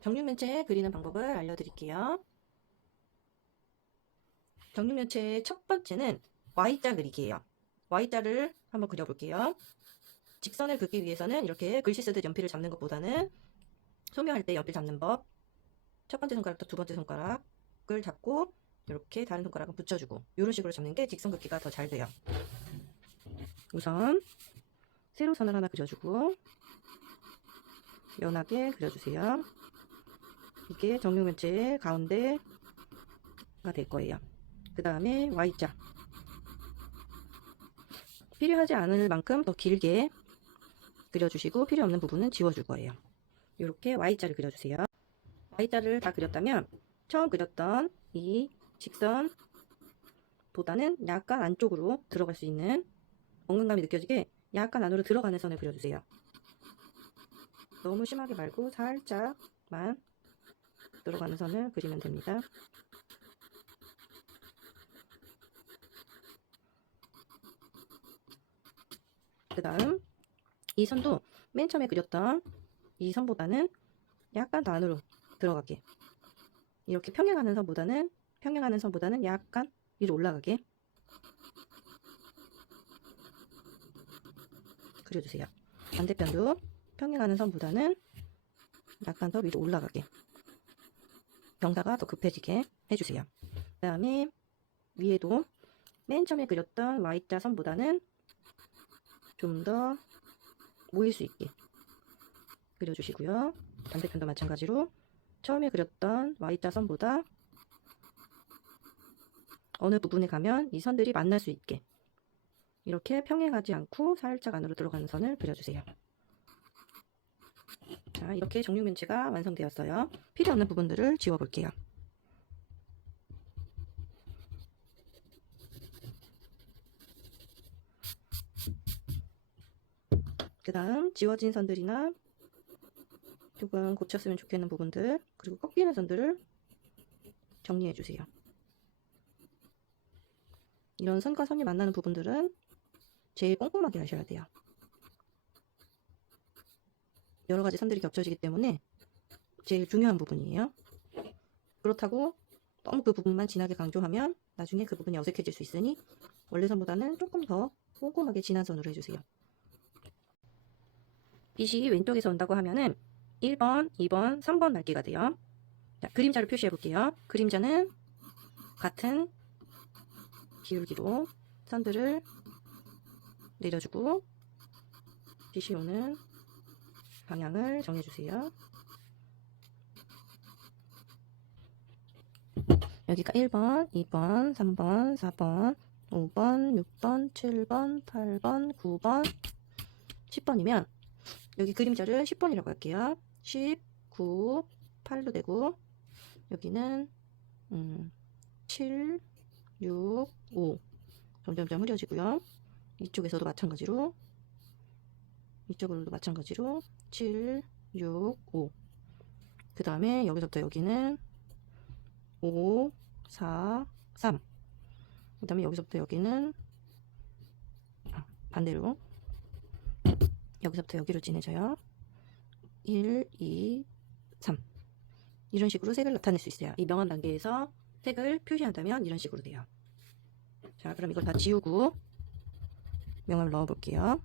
정육면체 그리는 방법을 알려드릴게요. 정육면체의 첫 번째는 Y자 그리기예요. Y자를 한번 그려볼게요. 직선을 긋기 위해서는 이렇게 글씨 쓰듯 연필을 잡는 것보다는 소묘할 때 연필 잡는 법, 첫 번째 손가락부터 두 번째 손가락을 잡고 이렇게 다른 손가락을 붙여주고 이런 식으로 잡는 게 직선 긋기가 더 잘 돼요. 우선 세로선을 하나 그려주고 연하게 그려주세요. 이게 정육면체의 가운데가 될 거예요. 그 다음에 Y자, 필요하지 않을 만큼 더 길게 그려주시고 필요 없는 부분은 지워줄 거예요. 이렇게 Y자를 그려주세요. Y자를 다 그렸다면 처음 그렸던 이 직선보다는 약간 안쪽으로 들어갈 수 있는 엉금감이 느껴지게 약간 안으로 들어가는 선을 그려주세요. 너무 심하게 말고 살짝만 들어가는 선을 그리면 됩니다. 그 다음 이 선도 맨 처음에 그렸던 이 선보다는 약간 더 안으로 들어가게, 이렇게 평행하는 선보다는 약간 위로 올라가게 그려주세요. 반대편도 평행하는 선보다는 약간 더 위로 올라가게, 경사가 더 급해지게 해주세요. 그 다음에 위에도 맨 처음에 그렸던 Y자 선보다는 좀 더 모일 수 있게 그려주시고요. 반대편도 마찬가지로 처음에 그렸던 Y자 선보다 어느 부분에 가면 이 선들이 만날 수 있게 이렇게 평행하지 않고 살짝 안으로 들어가는 선을 그려주세요. 자, 이렇게 정육면체가 완성되었어요. 필요 없는 부분들을 지워볼게요. 그 다음 지워진 선들이나 조금 고쳤으면 좋겠는 부분들, 그리고 꺾이는 선들을 정리해 주세요. 이런 선과 선이 만나는 부분들은 제일 꼼꼼하게 하셔야 돼요. 여러 가지 선들이 겹쳐지기 때문에 제일 중요한 부분이에요. 그렇다고 너무 그 부분만 진하게 강조하면 나중에 그 부분이 어색해질 수 있으니 원래 선보다는 조금 더 꼼꼼하게 진한 선으로 해주세요. 빛이 왼쪽에서 온다고 하면은 1번, 2번, 3번 날개가 돼요. 자, 그림자를 표시해 볼게요. 그림자는 같은 기울기로 선들을 내려주고 빛이 오는 방향을 정해주세요. 여기가 1번, 2번, 3번, 4번, 5번, 6번, 7번, 8번, 9번, 10번이면 여기 그림자를 10번이라고 할게요. 10, 9, 8로 되고 여기는 7, 6, 5 점점점 흐려지고요. 이쪽에서도 마찬가지로, 이쪽으로도 마찬가지로 7, 6, 5. 그 다음에 여기서부터 여기는 5, 4, 3. 그 다음에 여기서부터 여기는 반대로 여기서부터 여기로 진해져요. 1, 2, 3. 이런 식으로 색을 나타낼 수 있어요. 이 명암 단계에서 색을 표시한다면 이런 식으로 돼요. 자, 그럼 이걸 다 지우고 명암을 넣어 볼게요.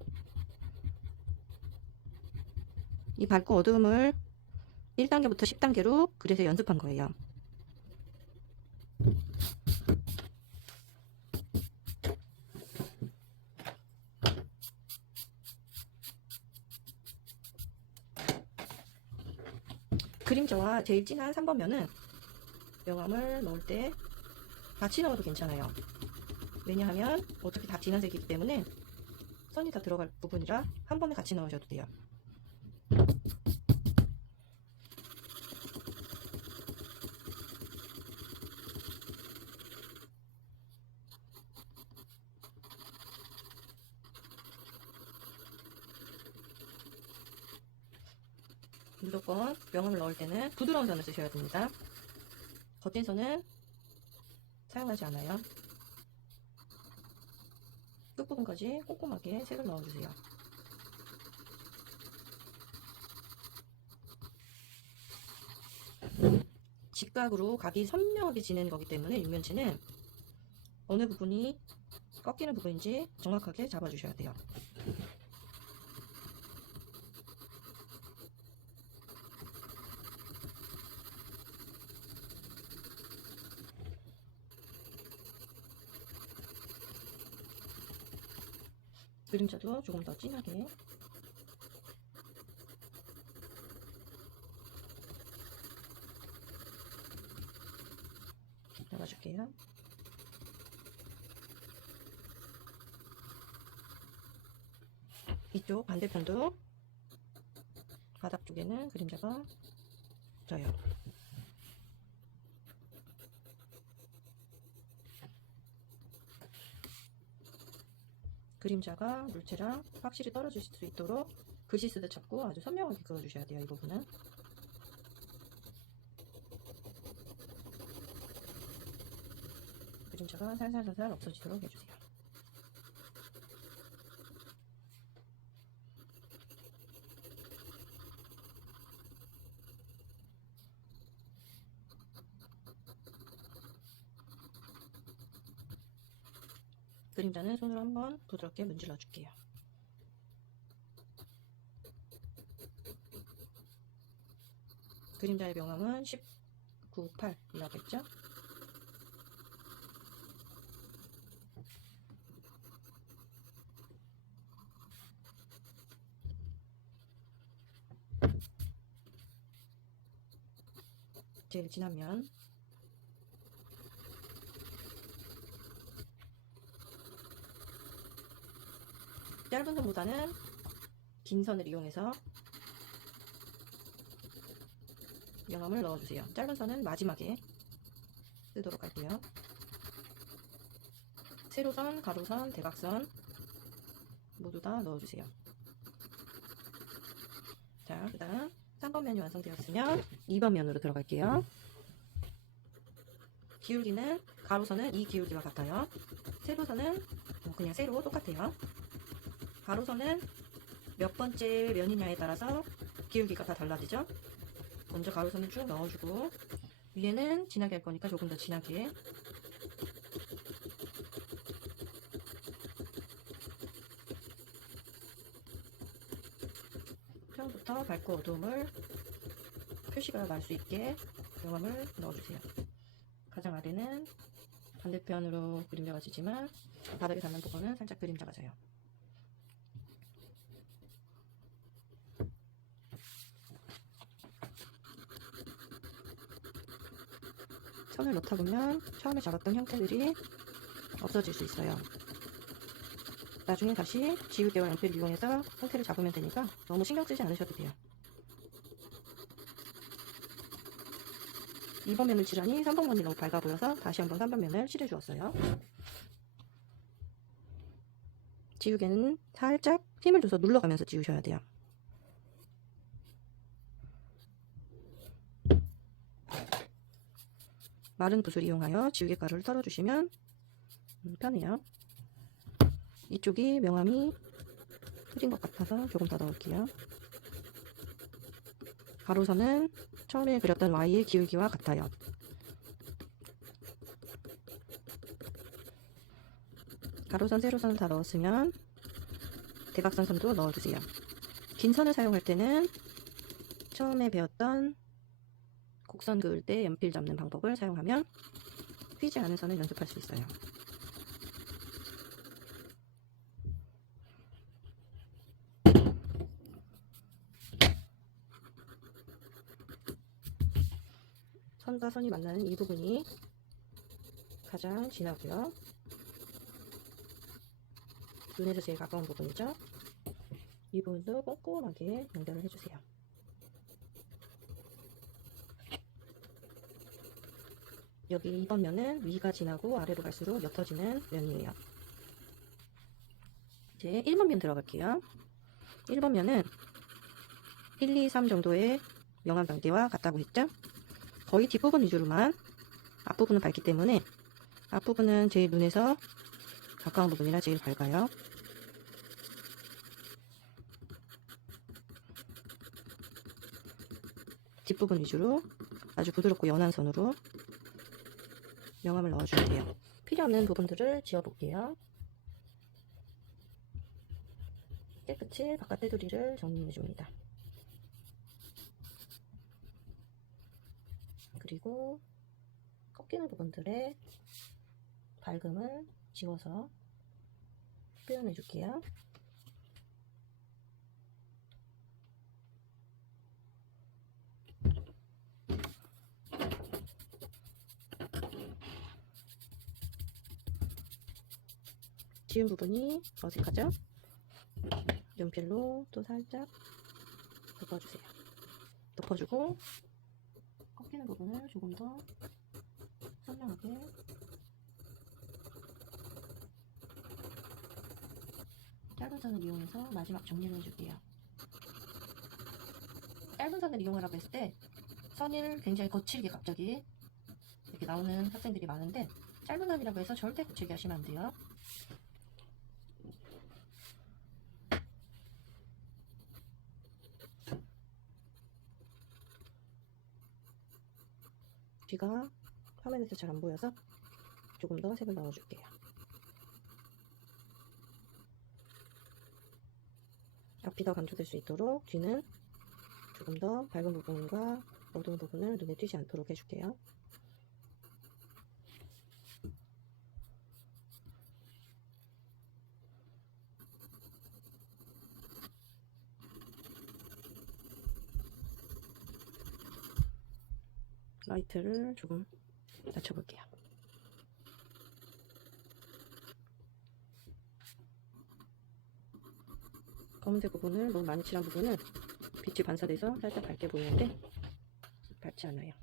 이 밝고 어두움을 1단계부터 10단계로 그래서 연습한 거예요. 그림자와 제일 진한 3번 면은 명암을 넣을 때 같이 넣어도 괜찮아요. 왜냐하면 어차피 다 진한 색이기 때문에 선이 다 들어갈 부분이라 한 번에 같이 넣으셔도 돼요. 무조건 명암을 넣을 때는 부드러운 선을 쓰셔야 됩니다. 거친 선은 사용하지 않아요. 끝부분까지 꼼꼼하게 색을 넣어주세요. 직각으로 각이 선명하게 지는 거기 때문에 육면체는 어느 부분이 꺾이는 부분인지 정확하게 잡아주셔야 돼요. 그림자도 조금 더 진하게 잡아줄게요. 이쪽 반대편도 바닥 쪽에는 그림자가 져요. 그림자가 물체랑 확실히 떨어질 수 있도록 글씨 쓰듯 잡고 아주 선명하게 그어주셔야 돼요. 이 부분은. 그림자가 살살살살 없어지도록 해주세요. 그림자는 손으로 한번 부드럽게 문질러 줄게요. 그림자의 명암은 19.8이라고 했죠? 제일 진한 면, 짧은 선보다는 긴 선을 이용해서 명암을 넣어주세요. 짧은 선은 마지막에 쓰도록 할게요. 세로선, 가로선, 대각선 모두 다 넣어주세요. 자, 그 다음 3번 면이 완성되었으면 2번 면으로 들어갈게요. 기울기는 가로선은 이 기울기와 같아요. 세로선은 그냥 세로 똑같아요. 가로선은 몇 번째 면이냐에 따라서 기울기가 다 달라지죠. 먼저 가로선을 쭉 넣어주고 위에는 진하게 할 거니까 조금 더 진하게 처음부터 밝고 어두움을 표시가 날 수 있게 명암을 넣어주세요. 가장 아래는 반대편으로 그림자가 지지만 바닥에 닿는 부분은 살짝 그림자가 져요. 선을 넣다 보면 처음에 잡았던 형태들이 없어질 수 있어요. 나중에 다시 지우개와 연필을 이용해서 형태를 잡으면 되니까 너무 신경 쓰지 않으셔도 돼요. 2번 면을 칠하니 3번 면이 너무 밝아 보여서 다시 한번 3번 면을 칠해 주었어요. 지우개는 살짝 힘을 줘서 눌러가면서 지우셔야 돼요. 마른 붓을 이용하여 지우개 가루를 썰어주시면 편해요. 이쪽이 명암이 흐린 것 같아서 조금 더 넣을게요. 가로선은 처음에 그렸던 Y의 기울기와 같아요. 가로선, 세로선 다 넣었으면 대각선 선도 넣어주세요. 긴 선을 사용할 때는 처음에 배웠던 곡선 그을 때 연필 잡는 방법을 사용하면 휘지 않은 선을 연습할 수 있어요. 선과 선이 만나는 이 부분이 가장 진하고요. 눈에서 제일 가까운 부분이죠. 이 부분도 꼼꼼하게 연결을 해주세요. 여기 2번 면은 위가 진하고 아래로 갈수록 옅어지는 면이에요. 이제 1번 면 들어갈게요. 1번 면은 1, 2, 3 정도의 명암 단계와 같다고 했죠. 거의 뒷부분 위주로만 앞부분은 밝기 때문에 앞부분은 제일 눈에서 가까운 부분이라 제일 밝아요. 뒷부분 위주로 아주 부드럽고 연한 선으로 명암을 넣어주면 돼요. 필요 없는 부분들을 지워볼게요. 깨끗이 바깥 테두리를 정리해줍니다. 그리고 꺾이는 부분들의 밝음을 지워서 표현해줄게요. 지운 부분이 어색하죠? 연필로 또 살짝 덮어주세요. 덮어주고 꺾이는 부분을 조금 더 선명하게 짧은 선을 이용해서 마지막 정리를 해줄게요. 짧은 선을 이용하라고 했을 때 선을 굉장히 거칠게 갑자기 이렇게 나오는 학생들이 많은데 짧은 선이라고 해서 절대 거칠게 하시면 안 돼요. 귀가 화면에서 잘 안 보여서 조금 더 색을 넣어줄게요. 앞이 더 강조될 수 있도록 뒤는 조금 더 밝은 부분과 어두운 부분을 눈에 띄지 않도록 해줄게요. 라이트를 조금 낮춰볼게요. 검은색 부분을 너무 많이 칠한 부분은 빛이 반사돼서 살짝 밝게 보이는데 밝지 않아요.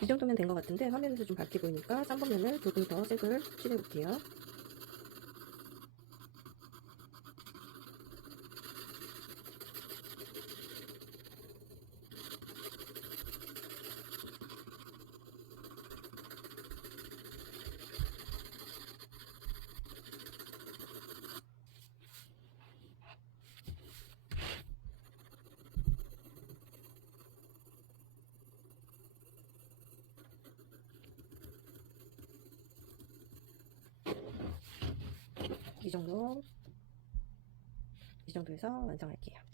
이 정도면 된 것 같은데 화면에서 좀 밝게 보이니까 3번 면을 조금 더 색을 칠해볼게요. 이 정도에서 완성할게요.